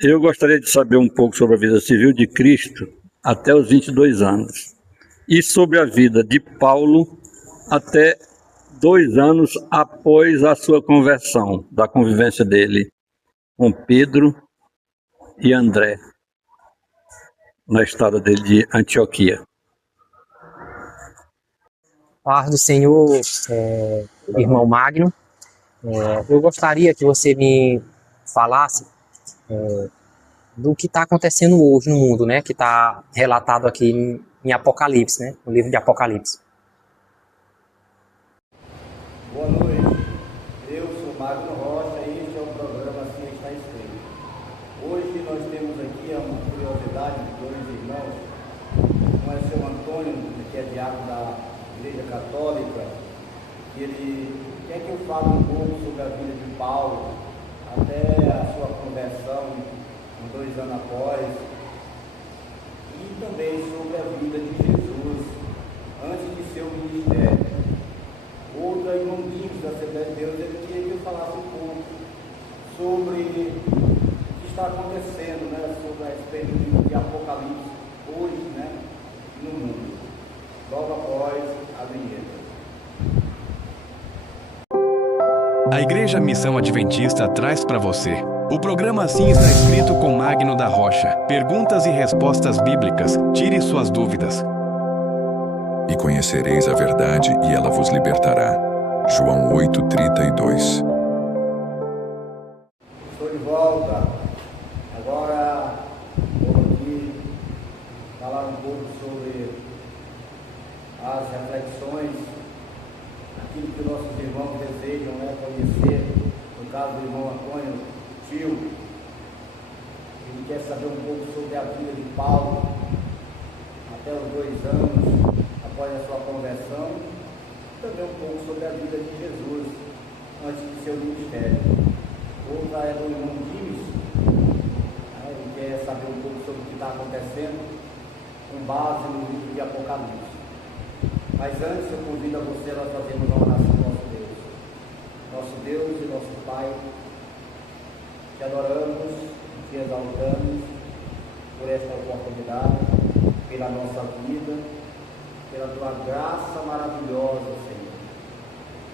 Eu gostaria de saber um pouco sobre a vida civil de Cristo até os 22 anos e sobre a vida de Paulo até 2 anos após a sua conversão, da convivência dele com Pedro e André, na estrada dele de Antioquia. Paz do Senhor, irmão Magno. Eu gostaria que você me falasse do que está acontecendo hoje no mundo, né? Que está relatado aqui em Apocalipse, né? No livro de Apocalipse. Boa noite, eu sou Magno Rocha e este é o programa Assim Está Escrito. Hoje nós temos aqui uma curiosidade de dois irmãos. Um é o seu Antônio, que é diácono da Igreja Católica, que ele quer que eu fale um pouco sobre a vida de Paulo, até a sua conversão, 2 anos após, e também sobre a vida de Jesus, antes de seu ministério. Outra irmão Guimes da Assembleia de Deus, ele queria que eu falasse um pouco sobre o que está acontecendo, né, sobre esse período de Apocalipse hoje, né, no mundo, logo após a vinheta. A Igreja Missão Adventista traz para você o programa Assim Está Escrito com Magno da Rocha. Perguntas e respostas bíblicas. Tire suas dúvidas. E conhecereis a verdade, e ela vos libertará. João 8:32. Estou de volta. Agora vou aqui falar um pouco sobre as reflexões, aquilo que nossos irmãos desejam, né, conhecer. No caso do irmão Antônio, tio, ele quer saber um pouco sobre a vida de Paulo até os 2 anos após a sua conversão, e também um pouco sobre a vida de Jesus antes de seu ministério. Outra é do irmão Guimes, ele quer saber um pouco sobre o que está acontecendo com base no livro de Apocalipse. Mas antes eu convido a você a fazermos uma oração ao nosso Deus e nosso Pai. Te adoramos, te exaltamos por esta oportunidade, pela nossa vida, pela tua graça maravilhosa, Senhor.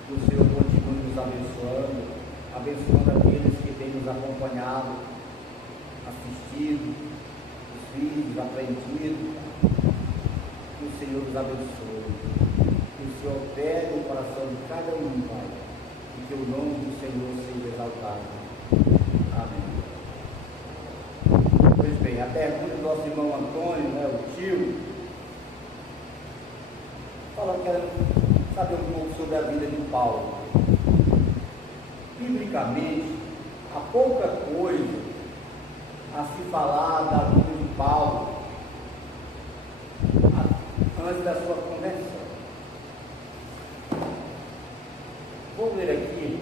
Que o Senhor continue nos abençoando aqueles que têm nos acompanhado, assistido, os filhos, aprendido. Que o Senhor nos abençoe, que o Senhor opere o coração de cada um, Pai, e que o nome do Senhor seja exaltado. Amém. Pois bem, a pergunta do nosso irmão Antônio, né, o tio, falando que quer saber um pouco sobre a vida de Paulo. Biblicamente, há pouca coisa a se falar da vida de Paulo antes da sua conversão. Vou ler aqui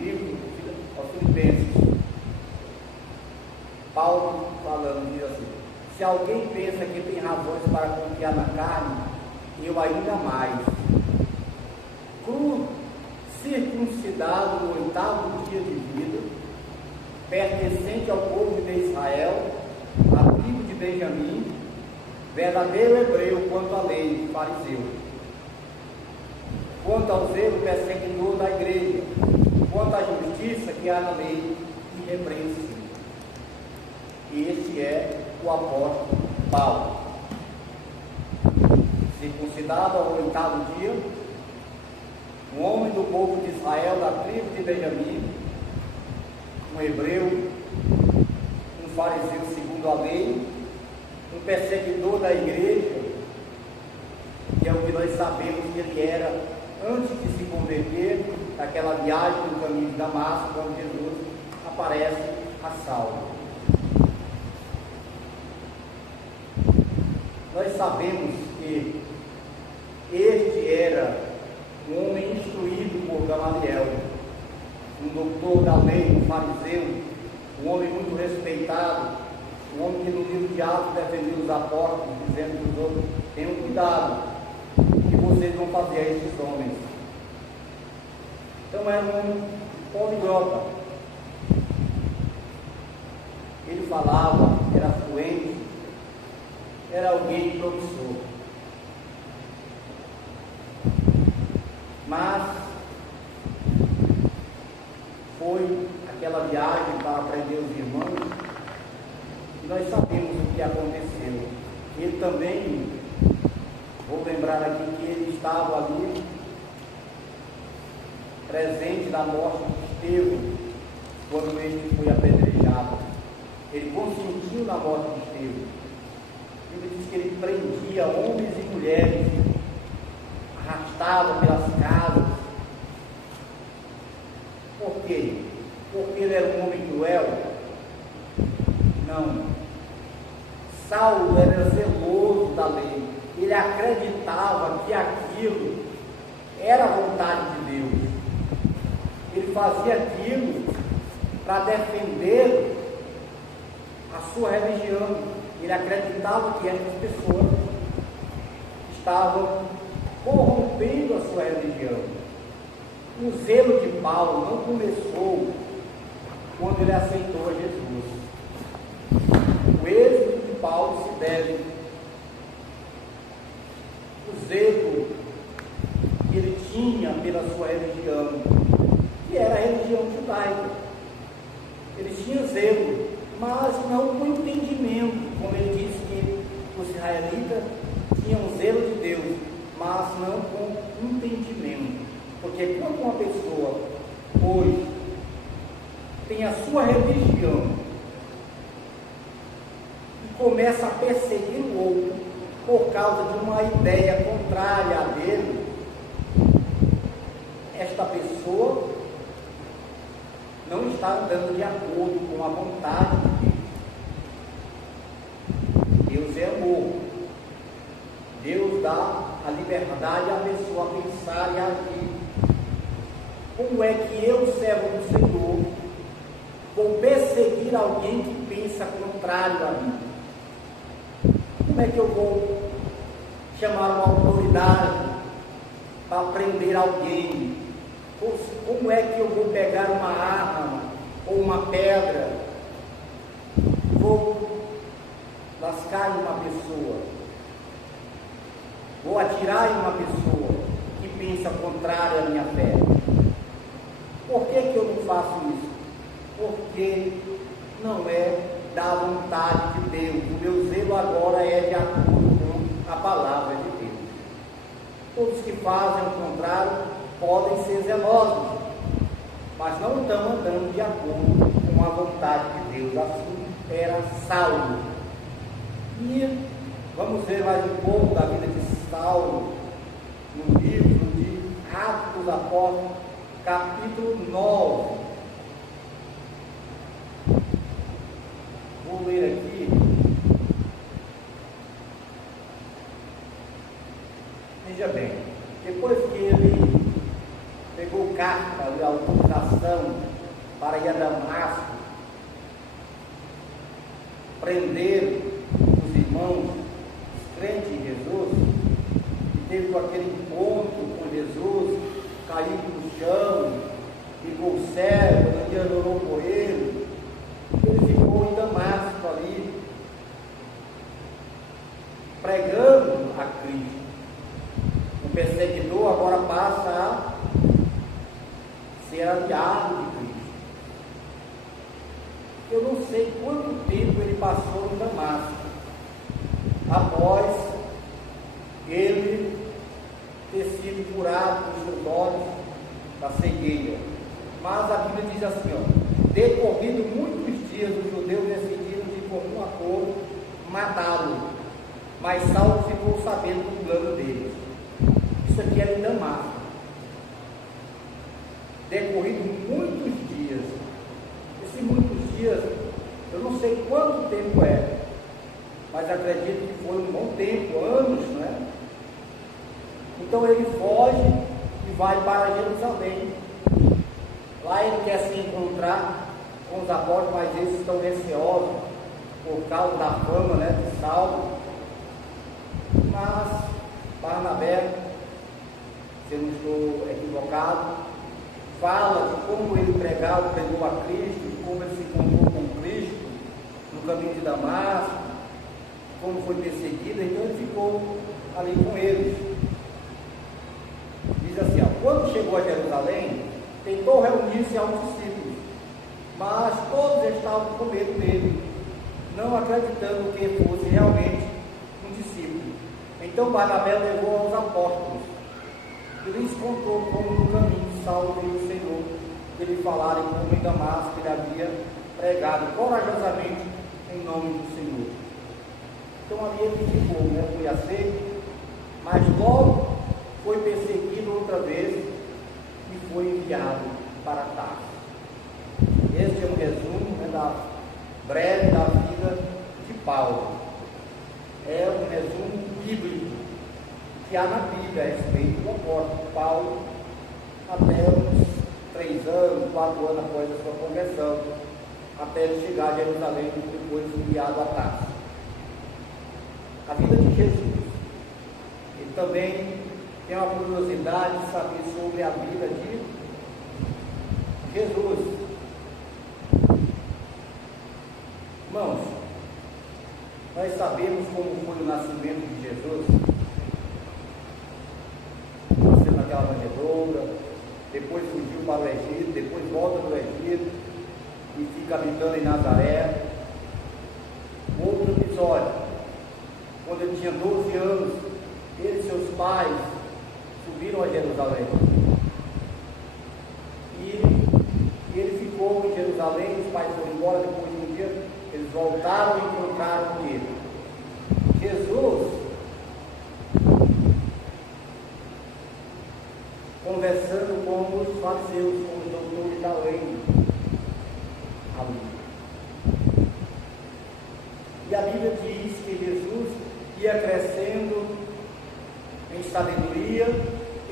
livro aos Filipenses. Paulo falando, diz assim: se alguém pensa que tem razões para confiar na carne, eu ainda mais. Cru, circuncidado no 8º dia de vida, pertencente ao povo de Israel, à tribo de Benjamim, verdadeiro hebreu quanto à lei, fariseu. Quanto ao zelo, perseguidor da igreja. Quanto à justiça que há na lei, irrepreensível. Este é o apóstolo Paulo. Circuncidado ao 8º dia, um homem do povo de Israel, da tribo de Benjamim, um hebreu, um fariseu segundo a lei, um perseguidor da igreja, que é o que nós sabemos que ele era antes de se converter, naquela viagem no caminho de Damasco, quando Jesus aparece a Saulo. Nós sabemos que este era um homem instruído por Gamaliel, um doutor da lei, um fariseu, um homem muito respeitado, um homem que no livro de Atos defendeu os apóstolos, dizendo que os outros tenham cuidado, que vocês vão fazer a esses homens. Então era um homem poliglota, falava, era fluente, era alguém promissor. Mas foi aquela viagem para aprender os irmãos e nós sabemos o que aconteceu. Ele também, vou lembrar aqui que ele estava ali presente na morte de Estevão, quando ele foi apedrejado. Ele consentiu na morte de Estevão. Ele diz que ele prendia homens e mulheres, arrastava pelas casas. Por quê? Porque ele era um homem cruel? Não. Saulo era zeloso da lei. Ele acreditava que aquilo era a vontade de Deus. Ele fazia aquilo para defender a sua religião. Ele acreditava que essas pessoas estavam corrompendo a sua religião. O zelo de Paulo não começou quando ele aceitou a Jesus. O êxito de Paulo se deve ao zelo que ele tinha pela sua religião, que era a religião judaica. Ele tinha zelo, mas não com entendimento, como ele disse que os israelitas tinham zelo de Deus, mas não com entendimento. Porque quando uma pessoa hoje tem a sua religião e começa a perseguir o outro por causa de uma ideia contrária a dele, esta pessoa não está andando de acordo com a vontade de Deus. Deus é amor. Deus dá a liberdade à pessoa a pensar e agir. Como é que eu, servo do Senhor, vou perseguir alguém que pensa contrário a mim? Como é que eu vou chamar uma autoridade para prender alguém? Como é que eu vou pegar uma arma ou uma pedra? Vou lascar em uma pessoa? Vou atirar em uma pessoa que pensa contrário à minha fé? Por que eu não faço isso? Porque não é da vontade de Deus. O meu zelo agora é de acordo com a palavra de Deus. Todos que fazem o contrário podem ser zelosos, mas não estão andando de acordo com a vontade de Deus. Assim era Saulo. E vamos ver mais um pouco da vida de Saulo no livro de Atos dos Apóstolos, capítulo 9. Vou ler aqui. Veja bem, depois que ele pegou carta e autorização para ir a Damasco prender os irmãos crentes em Jesus, e teve aquele encontro com Jesus, caiu no chão, ficou o cego, ninguém adorou por ele. Ele ficou em Damasco ali, pregando a Cristo. O perseguidor agora passa a ser aliado de Cristo. Eu não sei quanto tempo ele passou em Damasco, após ele ter sido curado dos seus olhos da cegueira. Mas a Bíblia diz assim, decorrido muitos dias, os judeus decidiram de comum acordo matá-lo, mas Saulo ficou sabendo do plano deles. Isso aqui era em Damasco. Decorrido muitos dias. Esses muitos dias, eu não sei quanto tempo é, mas acredito que foi um bom tempo, anos, não é? Então ele foge e vai para Jerusalém. Lá ele quer se encontrar com os apóstolos, mas eles estão receosos por causa da fama, né, de Saulo. Mas Barnabé, se eu não estou equivocado, fala de como ele pregou a Cristo, e como ele se encontrou com Cristo no caminho de Damasco, como foi perseguido, então ele ficou ali com eles. Diz assim, ó, quando chegou a Jerusalém, tentou reunir-se aos discípulos, mas todos estavam com medo dele, não acreditando que fosse realmente um discípulo. Então Barnabé levou aos apóstolos e lhes contou como no caminho Saulo viu o Senhor, que lhe falaram como em Damasco ele havia pregado corajosamente em nome do Senhor. Então ali ele ficou, né? Foi aceito, mas logo foi perseguido outra vez e foi enviado para Tarso. Este é um resumo, né, breve da vida de Paulo. É um resumo bíblico que há na Bíblia a respeito do apóstolo Paulo até uns 3 anos, 4 anos após a sua conversão, até ele chegar a Jerusalém e depois enviado a Tarso. A vida de Jesus. Ele também tem uma curiosidade de saber sobre a vida de Jesus. Irmãos, nós sabemos como foi o nascimento de Jesus. Nasceu naquela manjedoura, depois fugiu para o Egito, depois volta do Egito e fica habitando em Nazaré. Outro episódio, quando ele tinha 12 anos, ele e seus pais subiram a Jerusalém. E ele ficou em Jerusalém, os pais foram embora, depois de um dia, eles voltaram e encontraram com ele. Jesus, conversando com os fariseus, com os doutores da lei, ali. E a Bíblia diz que Jesus ia crescendo em sabedoria,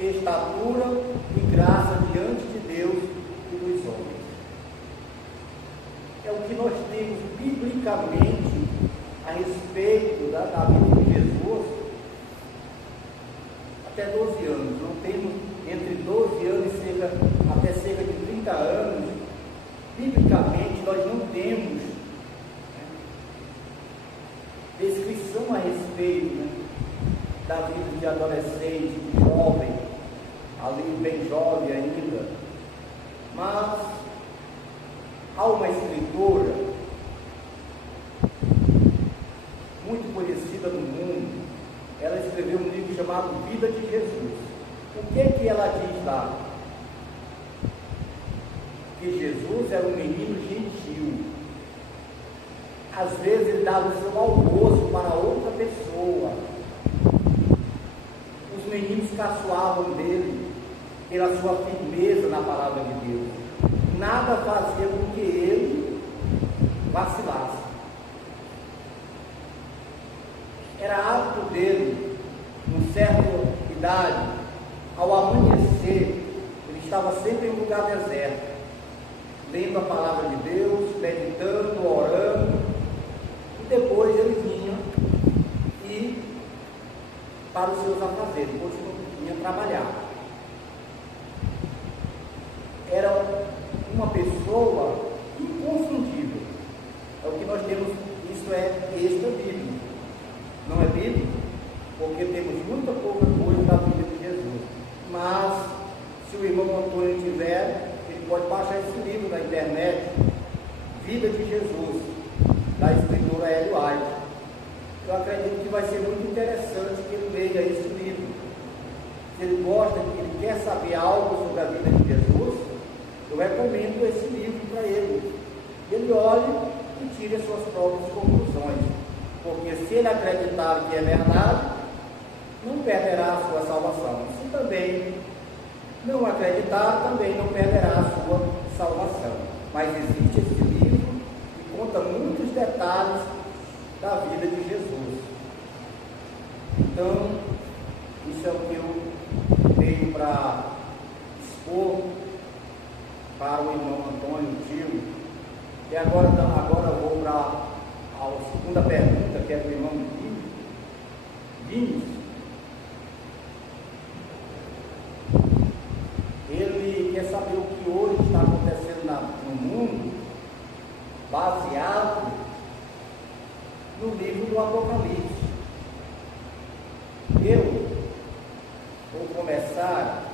estatura e graça diante de Deus e dos homens. É o que nós temos biblicamente a respeito da vida de Jesus até 12 anos. Não temos entre 12 anos e até cerca de 30 anos. Biblicamente nós não temos descrição a respeito da vida de adolescente, de jovem, ali bem jovem ainda. Mas há uma escritora muito conhecida no mundo. Ela escreveu um livro chamado Vida de Jesus. O que é que ela diz lá? Que Jesus era um menino gentil. Às vezes ele dava o seu almoço para outra pessoa. Os meninos caçoavam dele pela sua firmeza na palavra de Deus. Nada fazia com que ele vacilasse. Era hábito dele, em certa idade, ao amanhecer, ele estava sempre em um lugar deserto, lendo a palavra de Deus, meditando, orando, e depois ele vinha e para os seus afazeres, depois vinha trabalhar. Era uma pessoa inconfundível. É o que nós temos, isso é extra bíblico. Não é bíblico? Porque temos muita pouca coisa da vida de Jesus. Mas, se o irmão Antônio tiver, ele pode baixar esse livro na internet, Vida de Jesus, da escritora Ellen White. Eu acredito que vai ser muito interessante que ele leia esse livro. Se ele gosta, que ele quer saber algo sobre a vida de Jesus, eu recomendo esse livro para ele. Ele olhe e tire as suas próprias conclusões. Porque se ele acreditar que é verdade, não perderá a sua salvação. Se também não acreditar, também não perderá a sua salvação. Mas existe esse livro que conta muitos detalhes da vida de Jesus. Então, isso é o que eu tenho para expor para o irmão Antônio, o tio. E agora eu vou para a segunda pergunta, que é do irmão Vinícius. Ele quer saber o que hoje está acontecendo no mundo, baseado no livro do Apocalipse. Eu vou começar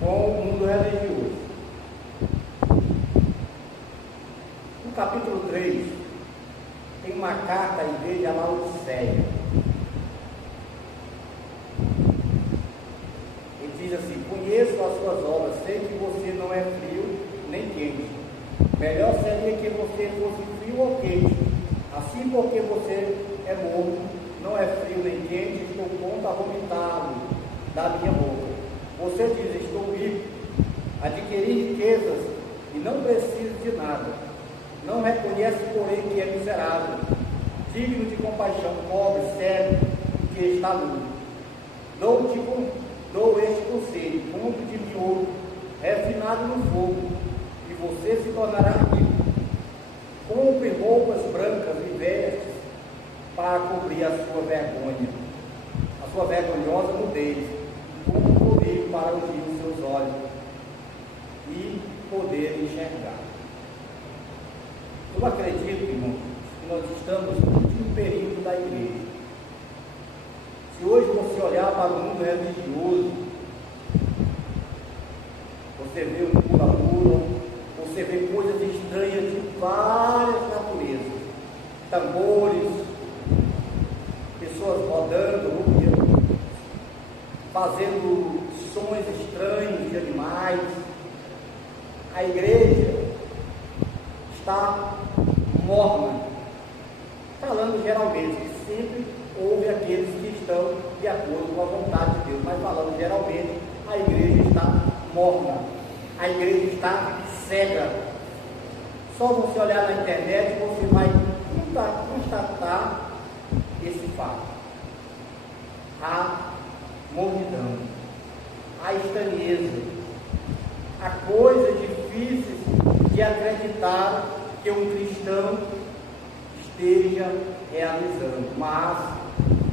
com o mundo religioso. No capítulo 3, tem uma carta à igreja Laodiceia. Ele diz assim: conheço as suas obras, sei que você não é frio nem quente. Melhor seria que você fosse frio ou quente. Assim, porque você é morto, não é frio nem quente, estou pronto a vomitá-lo da minha boca. Você diz: estou rico, adquiri riquezas e não preciso de nada. Não reconhece, porém, que é miserável, digno de compaixão, pobre, cego, que está nu. Dou este conselho: compre de mim ouro, refinado no fogo, e você se tornará rico. Compre roupas brancas e vestes para cobrir a sua vergonha, a sua vergonhosa nudez, como colírio para ungir os seus olhos e poder enxergar. Eu acredito, irmão, que nós estamos no último período da igreja. Se hoje você olhar para o mundo religioso, você vê um pula-pula, você vê coisas estranhas de várias naturezas, tambores, pessoas rodando, fazendo sons estranhos de animais. A igreja está morna, falando geralmente, que sempre houve aqueles que estão de acordo com a vontade de Deus, mas falando geralmente, a igreja está morna, a igreja está cega. Só você olhar na internet, você vai constatar esse fato. A mornidão, a estranheza, a coisas difíceis de acreditar que um cristão esteja realizando, mas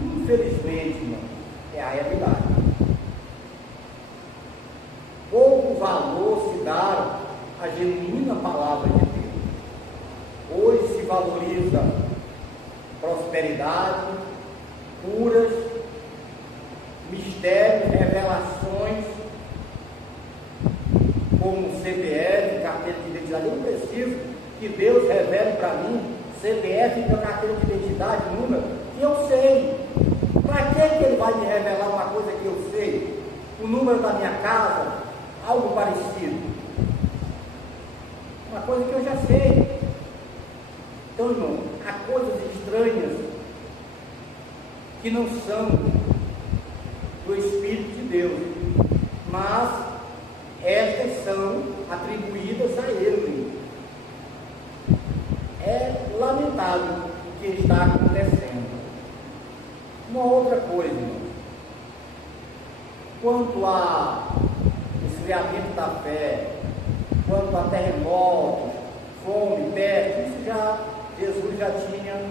infelizmente, irmão, é a realidade. Pouco valor se dá à genuína palavra de Deus. Hoje se valoriza prosperidade, curas, mistérios, revelações, como CPF, carteira de identidade. Eu não preciso que Deus revele para mim CPF e carteira de identidade, número, que eu sei. Para que Ele vai me revelar uma coisa que eu sei? O número da minha casa, algo parecido. Uma coisa que eu já sei. Então, irmão, há coisas estranhas que não são do Espírito de Deus, mas estas são atribuídas a Ele. É lamentável o que está acontecendo. Uma outra coisa, irmão, quanto a esfriamento da fé, quanto a terremotos, fome, peste, isso Jesus já tinha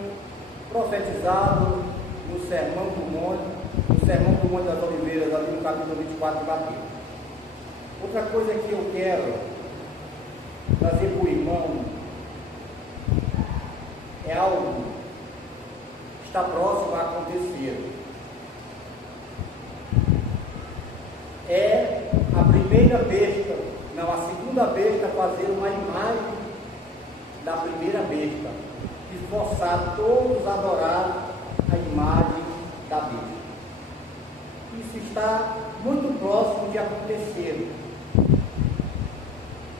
profetizado no Sermão do Monte das Oliveiras, ali no capítulo 24 de Mateus. Outra coisa que eu quero trazer para o irmão é algo que está próximo a acontecer. É a primeira besta, não, a segunda besta fazer uma imagem da primeira besta e forçar todos a adorar a imagem da besta. Isso está muito próximo de acontecer.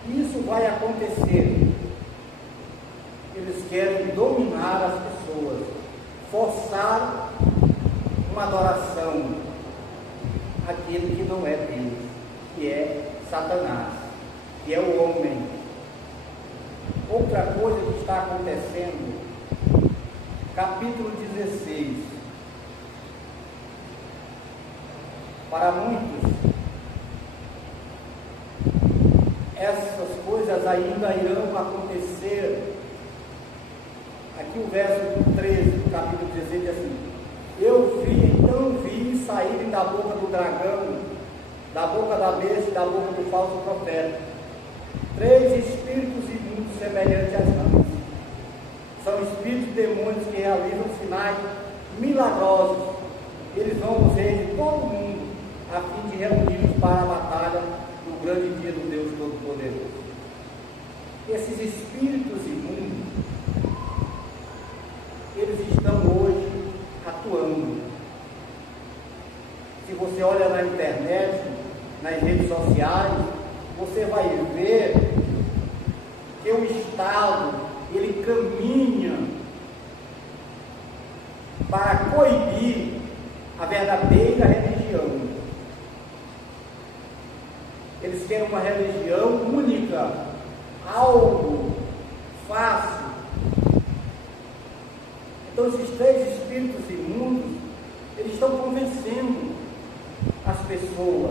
Isso vai acontecer. Eles querem dominar as pessoas, forçar uma adoração àquele que não é Deus, que é Satanás, que é o homem. Outra coisa que está acontecendo, capítulo 16. Para muitos, essas coisas ainda irão acontecer. Aqui o verso 13 do capítulo 16 diz assim: então vi saírem da boca do dragão, da boca da besta e da boca do falso profeta, 3 espíritos imundos semelhantes às rãs, São espíritos e demônios que realizam sinais milagrosos. Eles vão ao reino de todo mundo, a fim de reunir-nos para a batalha no grande dia do Deus Todo-Poderoso. Esses espíritos imundos, eles estão hoje atuando. Se você olha na internet, nas redes sociais, você vai ver que o Estado, ele caminha para coibir a verdadeira religião. Eles querem uma religião única, algo fácil. Então esses três espíritos imundos, eles estão convencendo as pessoas.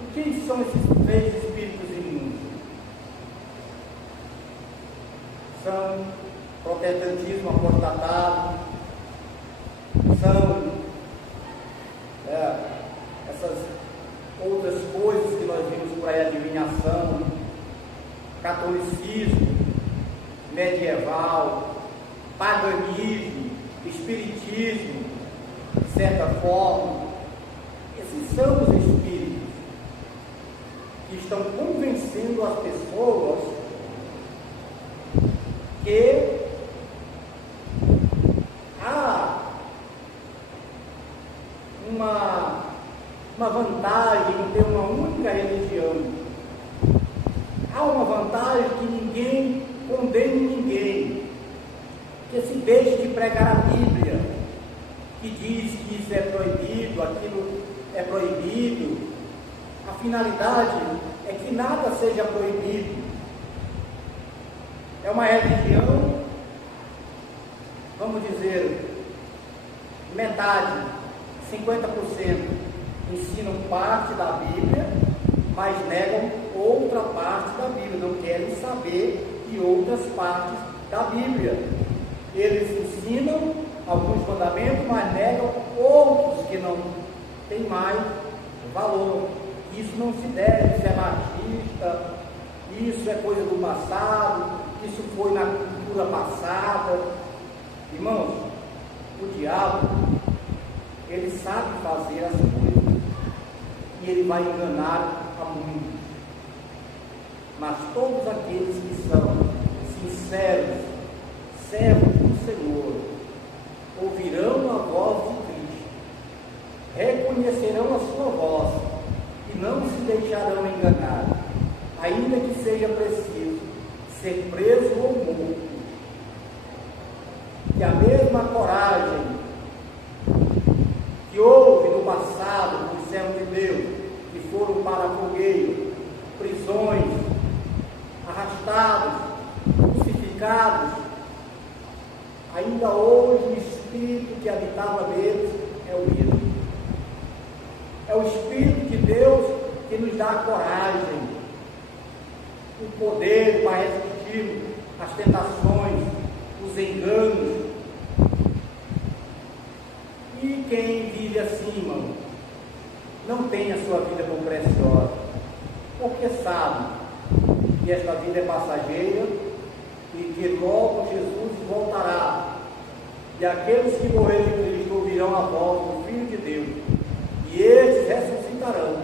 O que são esses três espíritos imundos? São protestantismo apostatado, são essas outras coisas que nós vimos por aí, adivinhação, catolicismo medieval, paganismo, espiritismo, de certa forma. Esses são os espíritos que estão convencendo as pessoas que há uma vantagem em ter uma única religião. Há uma vantagem que ninguém condene ninguém, que se deixe de pregar a Bíblia, que diz que isso é proibido, aquilo é proibido. A finalidade é que nada seja proibido. É uma religião, vamos dizer, metade, 50% ensinam parte da Bíblia, mas negam outra parte da Bíblia, não querem saber de outras partes da Bíblia. Eles ensinam alguns mandamentos, mas negam outros que não têm mais valor. Isso não se deve, isso é machista, isso é coisa do passado, isso foi na cultura passada. Irmãos, o diabo, ele sabe fazer as coisas e ele vai enganar a muitos. Mas todos aqueles que são sinceros, servos do Senhor, ouvirão a voz de Cristo, reconhecerão a sua voz e não se deixarão enganar, ainda que seja preciso ser preso ou morto. Que a mesma coragem que houve no passado dos servos de Deus, que foram para fogueiro, prisões, arrastados, crucificados, ainda hoje o Espírito que habitava neles é o mesmo. É o Espírito de Deus que nos dá a coragem, o poder para resistir às tentações, os enganos. E quem vive assim, irmão, não tem a sua vida como preciosa, porque sabe que esta vida é passageira e que logo Jesus voltará, e aqueles que morreram em Cristo ouvirão a voz do Filho de Deus, e eles ressuscitarão,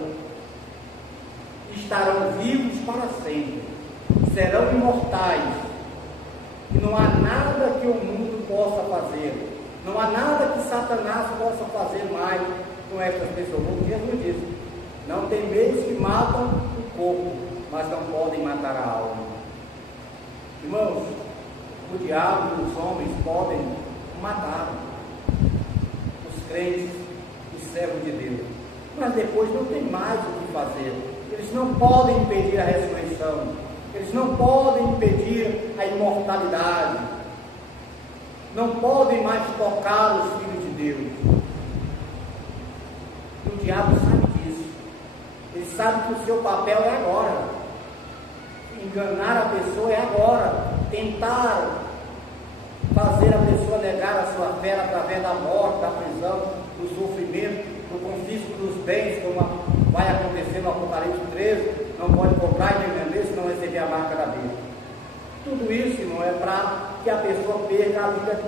estarão vivos para sempre, serão imortais, e não há nada que o mundo possa fazer, não há nada que Satanás possa fazer mais com estas pessoas. Como Jesus disse, não tem meios que matam o corpo, mas não podem matar a alma. Irmãos, o diabo e os homens podem matar os crentes, os servos de Deus, mas depois não tem mais o que fazer. Eles não podem impedir a ressurreição, eles não podem impedir a imortalidade, não podem mais tocar os filhos de Deus. E o diabo sabe disso. Ele sabe que o seu papel é agora. Enganar a pessoa é agora. Tentar fazer a pessoa negar a sua fé através da morte, da prisão, do sofrimento, do confisco dos bens, como vai acontecer no Apocalipse 13, não pode comprar e nem vender se não receber a marca da besta. Tudo isso, irmão, é para que a pessoa perda a vida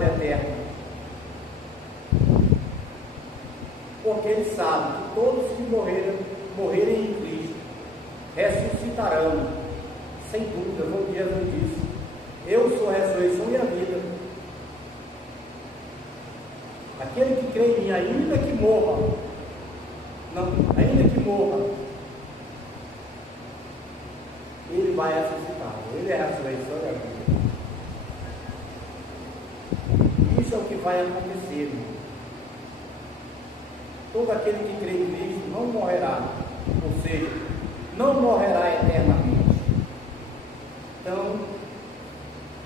eterna. Porque ele sabe que todos que morrerem em Cristo ressuscitarão, sem dúvida, como Jesus disse: eu sou a ressurreição e a vida. Aquele que crê em mim, ainda que morra, ele vai ressuscitar. Ele é a ressurreição e a vida. Isso é o que vai acontecer, irmão. Todo aquele que crê em Cristo não morrerá, ou seja, não morrerá eternamente. Então,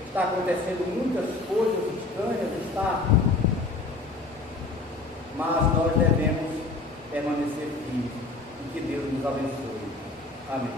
está acontecendo muitas coisas estranhas, mas nós devemos permanecer firmes e que Deus nos abençoe. Amém.